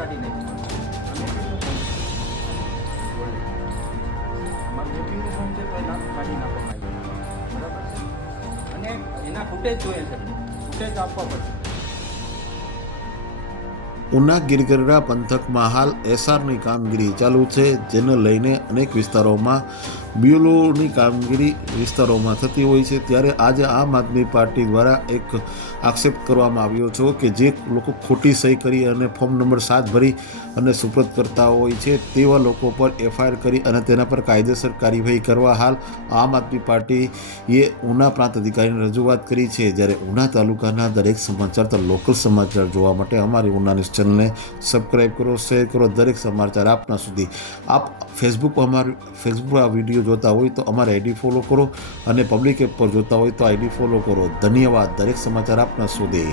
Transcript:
કાઢી નાખી ઉના ગિરગરડા પંથકમાં હાલ એસઆરની કામગીરી ચાલુ છે જેને લઈને અનેક વિસ્તારોમાં બીએલઓની કામગીરી વિસ્તારોમાં થતી હોય છે, ત્યારે આજે આમ આદમી પાર્ટી દ્વારા એક આક્ષેપ કરવામાં આવ્યો છે કે જે લોકો ખોટી સહી કરી અને ફોર્મ નંબર સાત ભરી અને સુપ્રત કરતા હોય છે, તેવા લોકો પર એફઆઈઆર કરી અને તેના પર કાયદેસર કાર્યવાહી કરવા હાલ આમ આદમી પાર્ટીએ ઉના પ્રાંત અધિકારીને રજૂઆત કરી છે. જ્યારે ઉના તાલુકાના દરેક સમાચાર તો લોકલ સમાચાર જોવા માટે અમારી ઉના ન્યૂઝ ચેનલને સબસ્ક્રાઈબ કરો, શેર કરો, દરેક સમાચાર આપના સુધી. આપ ફેસબુક અમારી ફેસબુક આ વીડિયો જોતા હોય તો અમારે આઈડી ફોલો કરો અને પબ્લિક એપ પર જોતા હોય તો આઈડી ફોલો કરો. ધન્યવાદ. દરેક સમાચાર આપના સુધી.